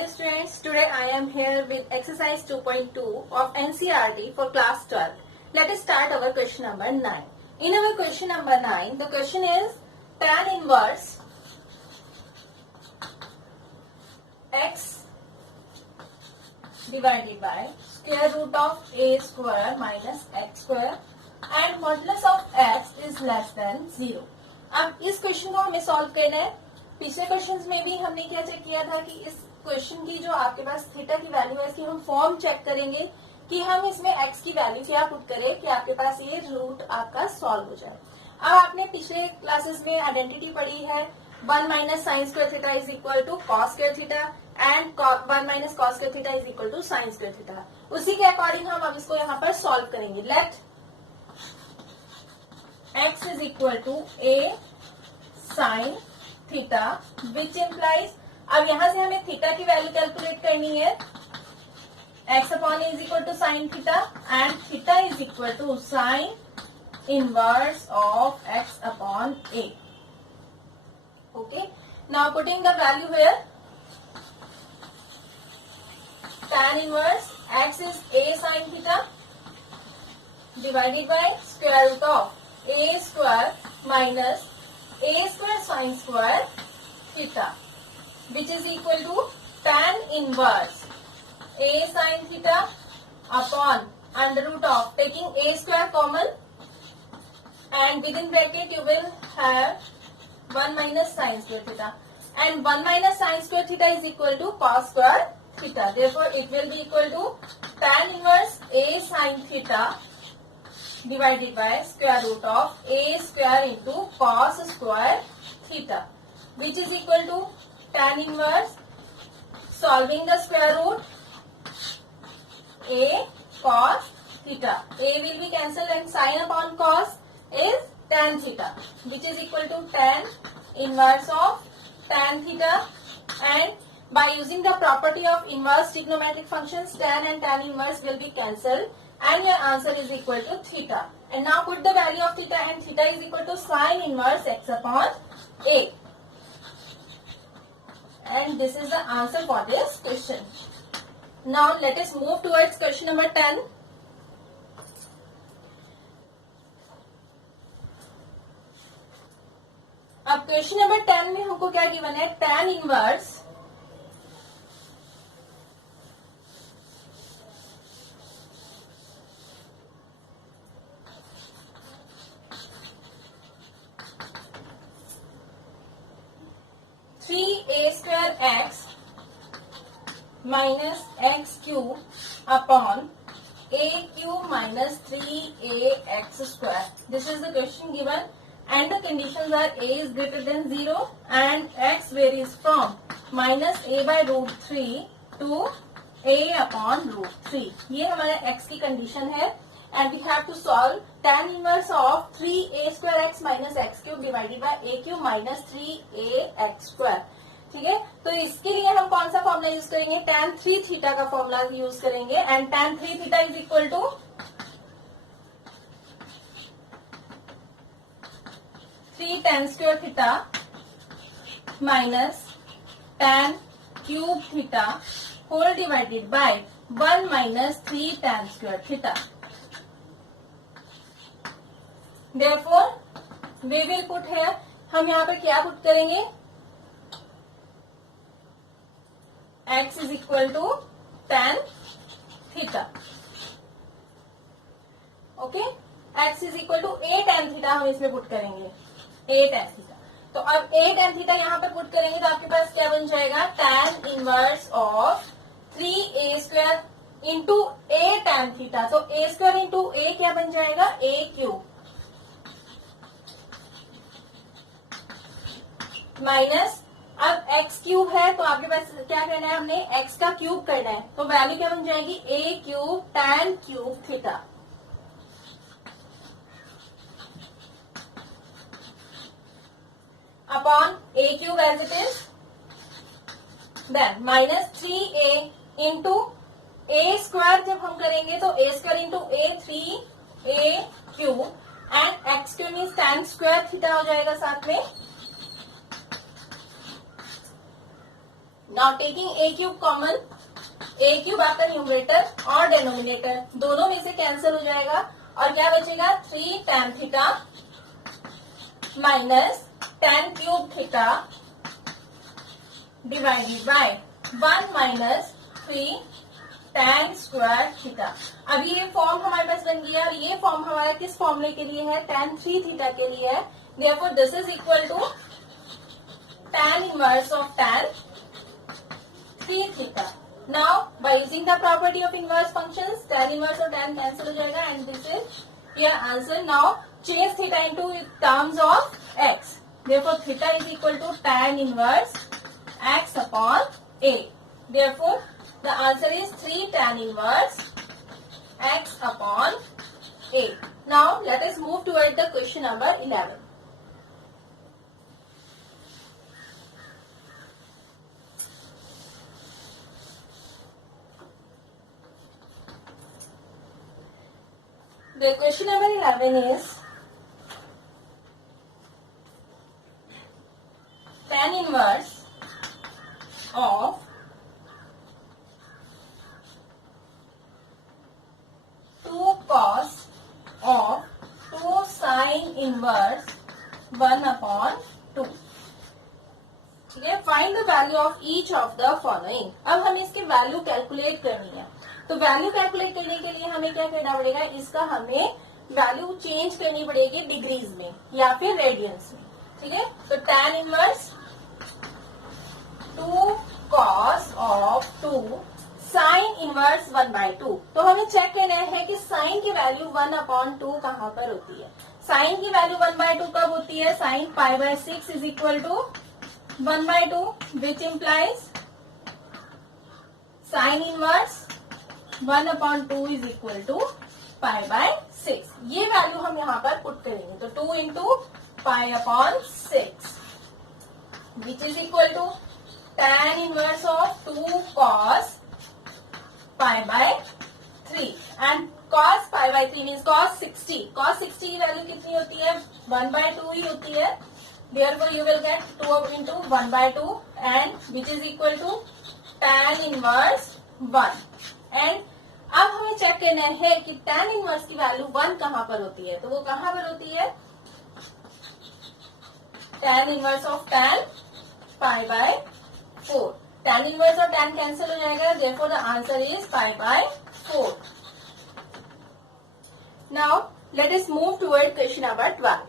Hi students, today I am here with exercise 2.2 of NCERT for class 12. Let us start our question number 9. In our question number 9, the question is tan inverse x divided by square root of a square minus x square and modulus of x is less than 0. अब इस question को हमें solve करना है. पिछले questions में भी हमने क्या चेक किया था कि इस क्वेश्चन की जो आपके पास थीटा की वैल्यू है इसकी हम फॉर्म चेक करेंगे कि हम इसमें x की वैल्यू क्या पुट करें कि आपके पास ये रूट आपका सॉल्व हो जाए. अब आपने पिछले क्लासेस में आइडेंटिटी पढ़ी है 1 minus sine square theta is equal to cos square theta and 1 minus cos square theta is equal to sine square theta. उसी के अकॉर्डिंग हम अब इसको यहाँ पर सॉल्व करेंगे. Let x is equal to a sin theta which implies. अब यहाँ से हमें थीटा की वैल्यू कैलकुलेट करनी है. x upon is equal to sine theta and theta is equal to sine inverse of x upon a. Okay, now putting the value here. tan inverse x is a sin theta divided by square root of a square minus a square sin square theta which is equal to tan inverse a sin theta upon under root of taking a square common and within bracket you will have 1 minus sin square theta and 1 minus sin square theta is equal to cos square theta. Therefore it will be equal to tan inverse a sin theta divided by square root of a square into cos square theta which is equal to tan inverse solving the square root a cos theta. A will be cancelled and sin upon cos is tan theta which is equal to tan inverse of tan theta, and by using the property of inverse trigonometric functions tan and tan inverse will be cancelled and your answer is equal to theta. And now put the value of theta and theta is equal to sin inverse x upon a. And this is the answer for this question. Now let us move towards question number 10. अब question number 10 में हमको क्या given है? tan inverse a square x minus x cube upon a cube minus 3ax square. This is the question given and the conditions are a is greater than 0 and x varies from minus a by root 3 to a upon root 3. ये हमारा x की condition है and we have to solve tan inverse of 3a square x minus x cube divided by a cube minus 3ax square. ठीक है, तो इसके लिए हम कौन सा फॉर्मूला यूज करेंगे? tan 3 थीटा का फॉर्मूला यूज करेंगे and tan 3 theta is equal to 3 tan square theta minus tan cube theta whole divided by 1 minus 3 tan square theta. Therefore we will put here, हम यहाँ पर क्या put करेंगे? x is equal to tan theta. Okay, x is equal to a tan theta हम इसमें put करेंगे. a tan theta. तो अब a tan theta यहाँ पे पुट करेंगे तो आपके पास क्या बन जाएगा? tan inverse of 3a square into a tan theta. तो a स्क्वायर इंटू a क्या बन जाएगा? a क्यूब माइनस अब x क्यूब है तो आपके पास क्या करना है? हमने x का क्यूब करना है तो वैल्यू क्या बन जाएगी? a cube tan cube theta upon a cube as it is then minus 3a into a square जब हम करेंगे तो a square into a 3a cube and x cube means tan square theta हो जाएगा साथ में now taking a cube common, a cube आपका numerator और डेनोमिनेटर दोनों में से कैंसिल हो जाएगा और क्या बचेगा 3 tan theta minus tan cube theta divided by 1 minus 3 tan square theta. अब ये फॉर्म हमारे पास बन गया और ये फॉर्म हमारा किस फॉर्मूले के लिए है, tan 3 थीटा के लिए है। Therefore this is equal to tan inverse of tan 3 theta. Now by using the property of inverse functions, tan inverse और tan cancel हो जाएगा and this is your answer. Now change theta into terms of x. Therefore theta is equal to tan inverse x upon a. Therefore the answer is 3 tan inverse x upon a. Now let us move toward the question number 11. The question number 11 is tan inverse of 2 cos of 2 sin inverse 1 upon 2. ठीक है, find the value of each of the following. अब हमें इसकी value calculate करनी है, तो value calculate करने के लिए हमें क्या करना पड़ेगा, इसका हमें वैल्यू चेंज करनी पड़ेगी डिग्रीज में या फिर रेडियंस में। ठीक है, तो tan inverse 2 cos of 2 sin inverse 1/2। तो हमें चेक करना है कि sin की वैल्यू 1/2 कहाँ पर होती है। sin की वैल्यू 1/2 कब होती है, sin π/6 is equal to 1/2 which implies sin inverse 1/2 is equal to π/6। ये वैल्यू हम यहाँ पर पुट करेंगे, तो 2 into π/6 which is equal to tan inverse of 2 cos π/3 and cos π/3 means cos 60। cos 60 की वैल्यू कितनी होती है, 1/2 ही होती है। Therefore you will get 2 into 1/2 and which is equal to tan inverse 1। and अब हमें चेक करना है कि tan इनवर्स की वैल्यू 1 कहाँ पर होती है, तो वो कहाँ पर होती है, tan inverse of tan π/4। tan inverse और tan कैंसिल हो जाएगा, therefore the answer is π/4। Now let us move toward question number 12.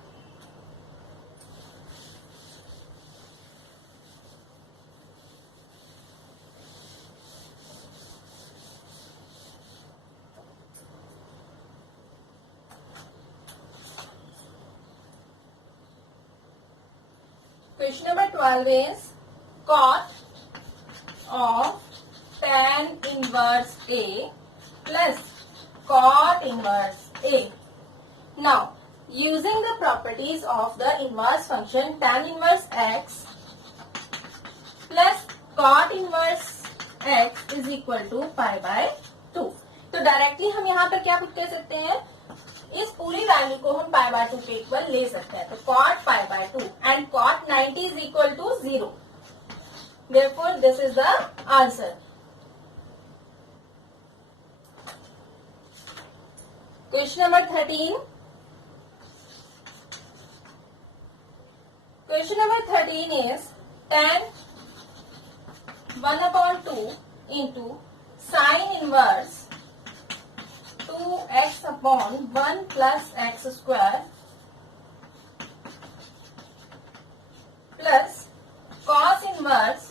Question number 12 is cot of tan inverse A plus cot inverse A. Now, using the properties of the inverse function tan inverse x plus cot inverse x is equal to π/2। तो directly हम यहाँ पर क्या put कर सकते हैं, इस पूरी वैल्यू को हम π/2 के इक्वल ले सकते हैं, तो cot π/2 and cot 90 is equal to 0। Therefore this is the answer। Question number 13। Question number 13 is tan 1/2 into sin inverse 2x upon 1 plus x square plus cos inverse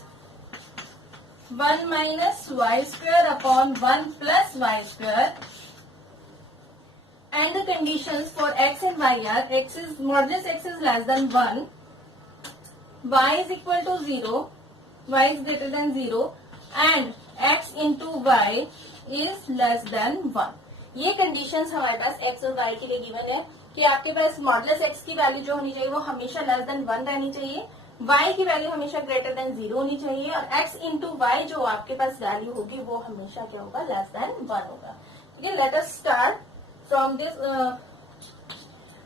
1 minus y square upon 1 plus y square, and the conditions for x and y are x is modulus x is less than 1, y is equal to 0, y is greater than 0 and x into y is less than 1। ये conditions हमारे पास x और y के लिए given है कि आपके पास modulus x की value जो होनी चाहिए वो हमेशा लेस देन 1 रहनी चाहिए, y की वैल्यू हमेशा ग्रेटर देन 0 होनी चाहिए और x इंटू वाई जो आपके पास वैल्यू होगी वो हमेशा क्या होगा, लेस देन 1 होगा। ठीक है, let us start from this.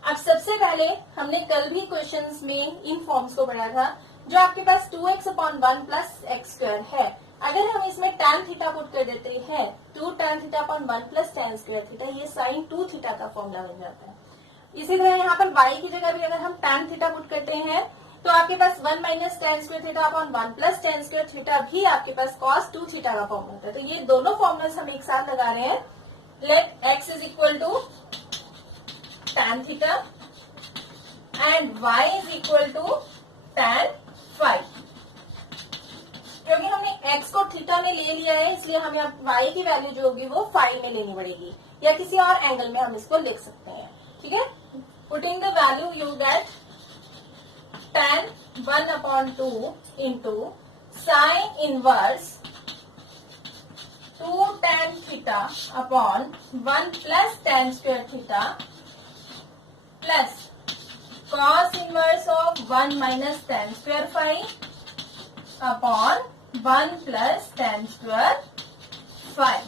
अब सबसे पहले हमने कल भी क्वेश्चंस में इन फॉर्म्स को पढ़ा था जो आपके पास 2x upon 1 plus x square है, अगर हम इसमें tan थीटा पुट कर देते हैं, 2 tan theta upon 1 plus tan square theta, ये sin 2 थीटा का फॉर्मूला बन जाता है। इसी तरह यहाँ पर y की जगह भी अगर हम tan थीटा पुट करते हैं तो आपके पास 1 minus tan square theta upon 1 plus tan square theta भी आपके पास cos 2 थीटा का फॉर्मूला होता है। तो ये दोनों फॉर्मूलास हम एक साथ लगा रहे हैं। Let x is equal to tan theta and y is equal to tan phi. क्योंकि हमने x को थीटा में ले लिया है, इसलिए हमें अब y की वैल्यू जो होगी वो फाई में लेनी पड़ेगी, या किसी और एंगल में हम इसको लिख सकते हैं। ठीक है, putting the value you get tan 1 upon 2 into sine inverse 2 tan theta upon 1 plus tan square theta plus cos inverse of 1 minus tan square phi upon 1 plus tan square phi.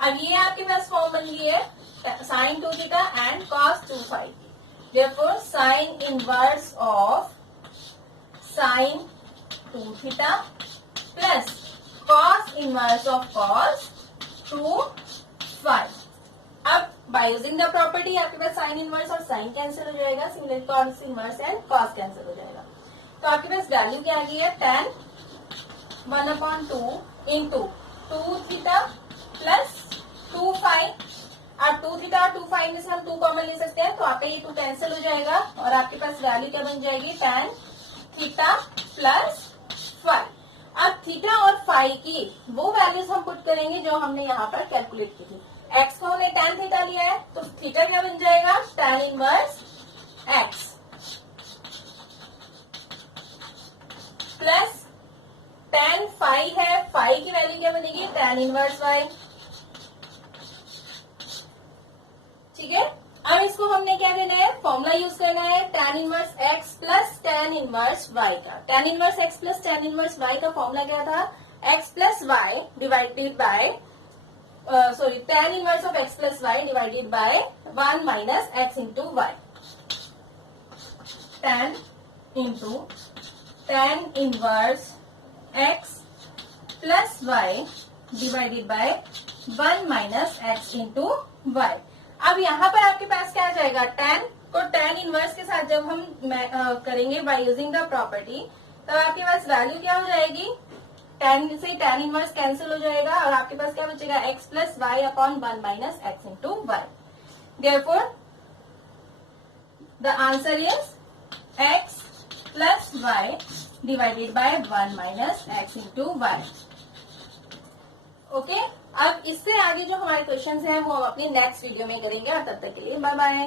अब ये आपके पास फॉर्म बन गई है sin 2 theta and cos 2 phi की। Therefore, sin inverse of sin 2 theta plus cos inverse of cos 2 phi। अब by using the property आपके पास sin inverse और sin कैंसिल हो जाएगा, similar cos inverse and cos cancel हो जाएगा। तो आपके पास वैल्यू क्या आ गई है, tan 1 upon 2 into 2 theta plus 2 phi. अब 2 थीटा और 2 फाई में से हम 2 कॉमन ले सकते हैं, तो आपका ये 2 कैंसिल हो जाएगा और आपके पास वैल्यू क्या बन जाएगी, tan थीटा प्लस फाई। अब थीटा और फाई की वो वैल्यूज हम पुट करेंगे जो हमने यहाँ पर कैलकुलेट की थी। x को हमने tan थीटा लिया है, तो थीटा क्या बन जाएगा, tan inverse x plus tan phi है, फाई की वैल्यू क्या बनेगी, tan इनवर्स y। ठीक है, अब इसको हमने क्या करना है, फॉर्मूला यूज करना है tan inverse x plus tan inverse y का। tan inverse x plus tan inverse y का फॉर्मूला क्या था, x plus y divided by tan inverse of x plus y divided by 1 minus x into y। tan into tan inverse x plus y divided by 1 minus x into y। अब यहाँ पर आपके पास क्या आ जाएगा, tan को tan inverse के साथ जब हम करेंगे बाय यूजिंग द प्रॉपर्टी, तब आपके पास वैल्यू क्या हो जाएगी, tan से tan इनवर्स कैंसिल हो जाएगा और आपके पास क्या बचेगा, x plus y upon 1 minus x into y. Therefore the answer is x plus y divided by 1 minus x into y. Okay, अब इससे आगे जो हमारे क्वेश्चंस हैं वो हम अपनी नेक्स्ट वीडियो में करेंगे और तब तक के लिए बाय बाय।